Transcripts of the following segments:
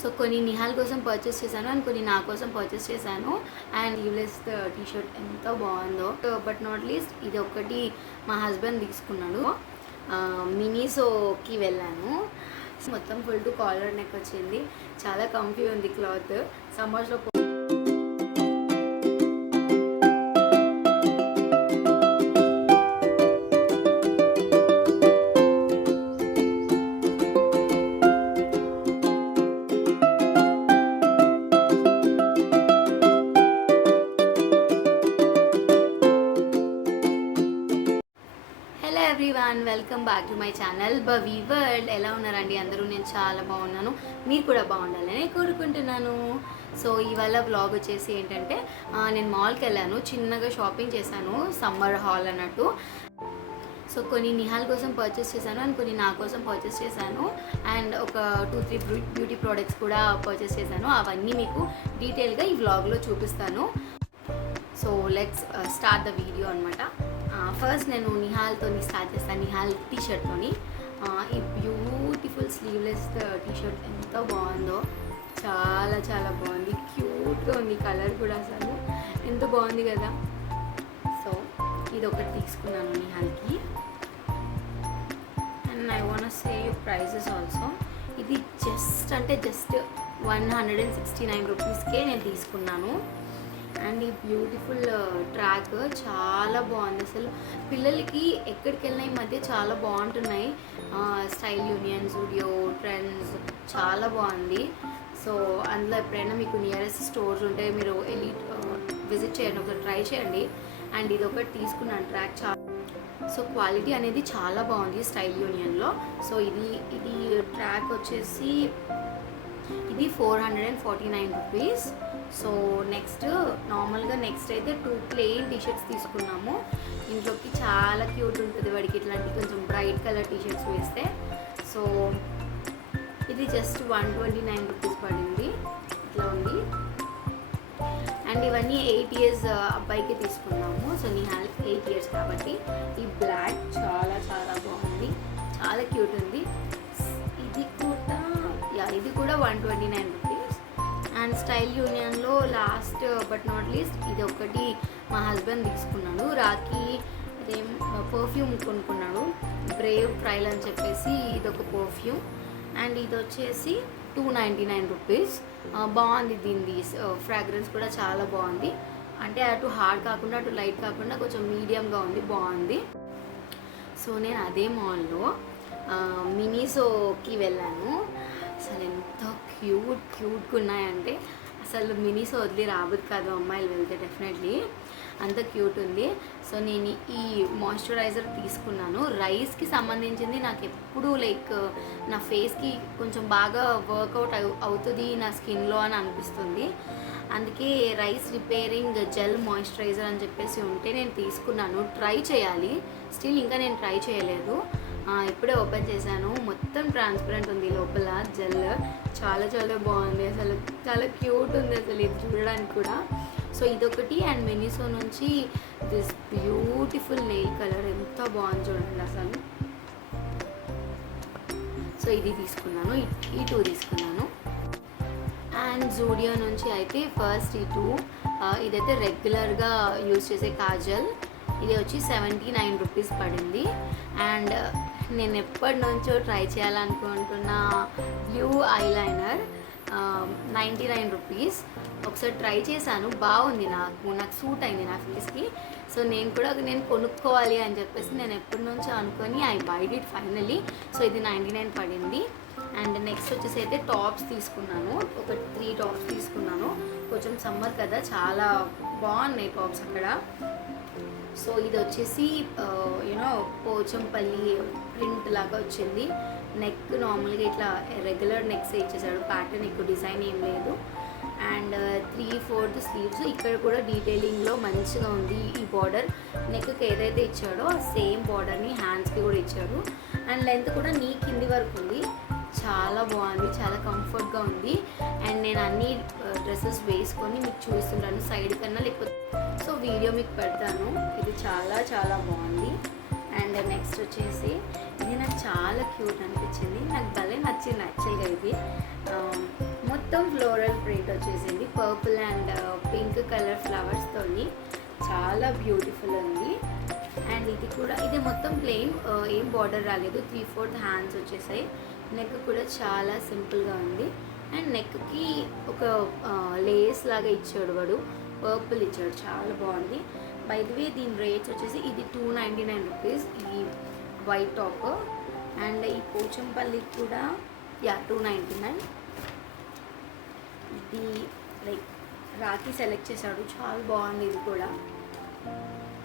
So కొన్ని నిహాల్ కోసం purchase చేశాను అండ్ కొన్ని నా కోసం పర్చేస్ చేశాను. అండ్ లీవ్లెస్ టీషర్ట్ ఎంత బాగుందో. బట్ నాట్ లీస్ట్ ఇది ఒకటి మా హస్బెండ్ తీసుకున్నాడు. మినీసోకి వెళ్ళాను. మొత్తం ఫుల్ టు కాలర్ నెక్ వచ్చింది. చాలా కంఫీ ఉంది క్లాత్. సమ్మర్స్లో everyone, welcome back to my channel Bavi world. ఎలా ఉన్నారండి అందరూ? నేను చాలా బాగున్నాను. మీరు కూడా బాగుండాలని కోరుకుంటున్నాను. సో ఇవాళ వ్లాగ్ వచ్చేసి ఏంటంటే, నేను మాల్కి వెళ్ళాను, చిన్నగా షాపింగ్ చేశాను, సమ్మర్ హాల్ అన్నట్టు. సో కొన్ని నిహాల్ కోసం పర్చేస్ చేశాను అండ్ కొన్ని నా కోసం పర్చేస్ చేశాను. అండ్ ఒక 2-3 బ్యూటీ ప్రోడక్ట్స్ కూడా పర్చేస్ చేశాను. అవన్నీ మీకు డీటెయిల్గా ఈ వ్లాగ్లో చూపిస్తాను. So let's start the video అనమాట. ఫస్ట్ నేను నిహాల్తో స్టార్ట్ చేస్తాను. నిహాల్ టీషర్ట్తోని. ఈ బ్యూటిఫుల్ స్లీవ్లెస్ టీషర్ట్ ఎంత బాగుందో, చాలా చాలా బాగుంది. క్యూట్గా ఉంది. కలర్ కూడా అసలు ఎంత బాగుంది కదా. సో ఇది ఒకటి తీసుకున్నాను నిహాల్కి. And I want say prizes also. ఇది జస్ట్ 169 రూపీస్కే నేను తీసుకున్నాను. అండ్ ఈ బ్యూటిఫుల్ ట్రాక్ చాలా బాగుంది. అసలు పిల్లలకి ఎక్కడికి వెళ్ళినా ఈ మధ్య చాలా బాగుంటున్నాయి. స్టైల్ యూనియన్, జూడియో, ట్రెండ్స్ చాలా బాగుంది. సో అందులో ఎప్పుడైనా మీకు నియరెస్ట్ స్టోర్స్ ఉంటే మీరు వెళ్ళి విజిట్ చేయండి, ఒకసారి ట్రై చేయండి. అండ్ ఇది ఒకటి తీసుకున్నాను ట్రాక్. సో క్వాలిటీ అనేది చాలా బాగుంది స్టైల్ యూనియన్లో. సో ఇది ట్రాక్ వచ్చేసి ఇది 449 రూపీస్. సో నెక్స్ట్ అయితే 2 ప్లెయిన్ టీషర్ట్స్ తీసుకున్నాము. ఇంట్లోకి చాలా క్యూట్ ఉంటుంది వాడికి ఇట్లాంటి కొంచెం బ్రైట్ కలర్ టీషర్ట్స్ వేస్తే. సో ఇది జస్ట్ 129 రూపీస్ పడింది. ఇట్లా ఉంది. అండ్ ఇవన్నీ 8 ఇయర్స్ అబ్బాయికి తీసుకున్నాము. సో నిహాల్ 8 ఇయర్స్ కాబట్టి. ఈ బ్లాక్ చాలా చాలా బాగుంది, చాలా క్యూట్ ఉంది. ఇది కూడా 129 రూపీస్. అండ్ స్టైల్ యూనియన్లో లాస్ట్ బట్ నాట్ లీస్ట్ ఇది ఒకటి మా హస్బెండ్ తీసుకున్నాడు. రాఖీ అదేం పర్ఫ్యూమ్ కొనుక్కున్నాడు, బ్రేవ్ ట్రైల్ అని చెప్పేసి. ఇదొక పర్ఫ్యూమ్. అండ్ ఇది వచ్చేసి 299 రూపీస్. బాగుంది. దీనిది ఫ్రాగ్రెన్స్ కూడా చాలా బాగుంది. అంటే అటు హార్డ్ కాకుండా అటు లైట్ కాకుండా కొంచెం మీడియంగా ఉంది, బాగుంది. సో నేను అదే మాల్లో మినీసోకి వెళ్ళాను. అసలు ఎంత క్యూట్గా ఉన్నాయంటే అసలు మినీసో వదిలి రాబోదు కాదు అమ్మాయిలు వెళ్తే డెఫినెట్లీ. అంత క్యూట్ ఉంది. సో నేను ఈ మాయిశ్చరైజర్ తీసుకున్నాను. రైస్కి సంబంధించింది నాకు ఎప్పుడు నా ఫేస్కి కొంచెం బాగా వర్కౌట్ అవుతుంది నా స్కిన్లో అని అనిపిస్తుంది. అందుకే రైస్ రిపేరింగ్ జెల్ మాయిశ్చరైజర్ అని చెప్పేసి ఉంటే నేను తీసుకున్నాను. ట్రై చేయాలి. స్టిల్ ఇంకా నేను ట్రై చేయలేదు. ఇప్పుడే ఓపెన్ చేశాను. మొత్తం ట్రాన్స్పరెంట్ ఉంది లోపల జెల్. చాలా చాలా బాగుంది. అసలు చాలా క్యూట్ ఉంది అసలు ఇది చూడడానికి కూడా. సో ఇదొకటి. అండ్ మినీసో నుంచి దిస్ బ్యూటిఫుల్ నెయిల్ కలర్ ఎంత బాగుంది చూడండి అసలు. సో ఇది తీసుకున్నాను. ఈ 2 తీసుకున్నాను. అండ్ జూడియో నుంచి అయితే ఫస్ట్ ఈ 2. ఇదైతే రెగ్యులర్గా యూజ్ చేసే కాజల్. ఇది వచ్చి 79 రూపీస్ పడింది. అండ్ నేను ఎప్పటి నుంచో ట్రై చేయాలనుకుంటున్న బ్లూ ఐలైనర్ 99 రూపీస్. ఒకసారి ట్రై చేశాను, బాగుంది. నాకు సూట్ అయింది నా ఫేస్కి. సో నేను కొనుక్కోవాలి అని చెప్పేసి నేను ఎప్పటి నుంచో అనుకొని ఐ బైడ్ ఇట్ ఫైనలీ. సో ఇది 99 పడింది. అండ్ నెక్స్ట్ వచ్చేసి అయితే టాప్స్ తీసుకున్నాను. ఒక 3 టాప్స్ తీసుకున్నాను. కొంచెం సమ్మర్ కదా, చాలా బాగున్నాయి టాప్స్ అక్కడ. సో ఇది వచ్చేసి పోచంపల్లి ప్రింట్ లాగా వచ్చింది. నెక్ నార్మల్గా ఇట్లా రెగ్యులర్ నెక్స్ ఇచ్చేసాడు. ప్యాటర్న్ ఎక్కువ డిజైన్ ఏం లేదు. And 3/4 sleeves. ఇక్కడ కూడా డీటెయిలింగ్లో మంచిగా ఉంది. ఈ బార్డర్ నెక్కి ఏదైతే ఇచ్చాడో సేమ్ బార్డర్ని హ్యాండ్స్కి కూడా ఇచ్చాడు. అండ్ లెంత్ కూడా నీ కింది వరకు ఉంది. చాలా బాగుంది, చాలా కంఫర్ట్గా ఉంది. అండ్ నేను అన్ని డ్రెస్సెస్ వేసుకొని మీకు చూపిస్తుంటాను సైడ్ కన్నా, లేకపోతే సో వీడియో మీకు పెడతాను. ఇది చాలా చాలా బాగుంది. అండ్ నెక్స్ట్ వచ్చేసి ఇది నాకు చాలా క్యూట్ అనిపించింది. నాకు భలే నచ్చింది యాక్చువల్గా. ఇది కలర్ ఫ్లవర్స్తోని చాలా బ్యూటిఫుల్ ఉంది. అండ్ ఇది కూడా ఇది మొత్తం ప్లెయిన్, ఏం బార్డర్ రాలేదు. 3/4 హ్యాండ్స్ వచ్చేసాయి. నెక్ కూడా చాలా సింపుల్గా ఉంది. అండ్ నెక్కి ఒక లేస్ లాగా ఇచ్చాడు వాడు, పర్పుల్ ఇచ్చాడు, చాలా బాగుంది. బై ది వే దీని రేట్స్ వచ్చేసి ఇది 299 రూపీస్ ఈ వైట్ టాప్. అండ్ ఈ పోచంపల్లి కూడా 299. ఇది లైక్ రాఖీ సెలెక్ట్ చేశాడు, చాలా బాగుంది.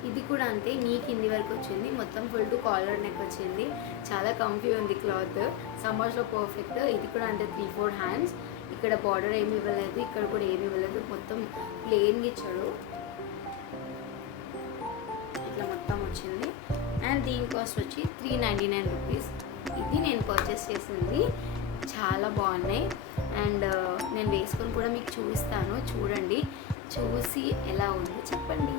ఇది కూడా అంతే, నీ కింది వరకు వచ్చింది, మొత్తం ఫుల్ టు కాలర్ నెక్ వచ్చింది, చాలా కంఫీ ఉంది క్లాత్, సమ్మర్స్లో పర్ఫెక్ట్. ఇది కూడా అంతే 3/4 హ్యాండ్స్. ఇక్కడ బార్డర్ ఏమి ఇవ్వలేదు, ఇక్కడ కూడా ఏమి ఇవ్వలేదు, మొత్తం ప్లెయిన్గా ఇచ్చాడు. ఇట్లా మొత్తం వచ్చింది. అండ్ దీని కాస్ట్ వచ్చి 399 రూపీస్. ఇది నేను పర్చేస్ చేసింది, చాలా బాగున్నాయి. అండ్ నేను వేసుకొని కూడా మీకు చూపిస్తాను, చూడండి, చూసి ఎలా ఉందో చెప్పండి.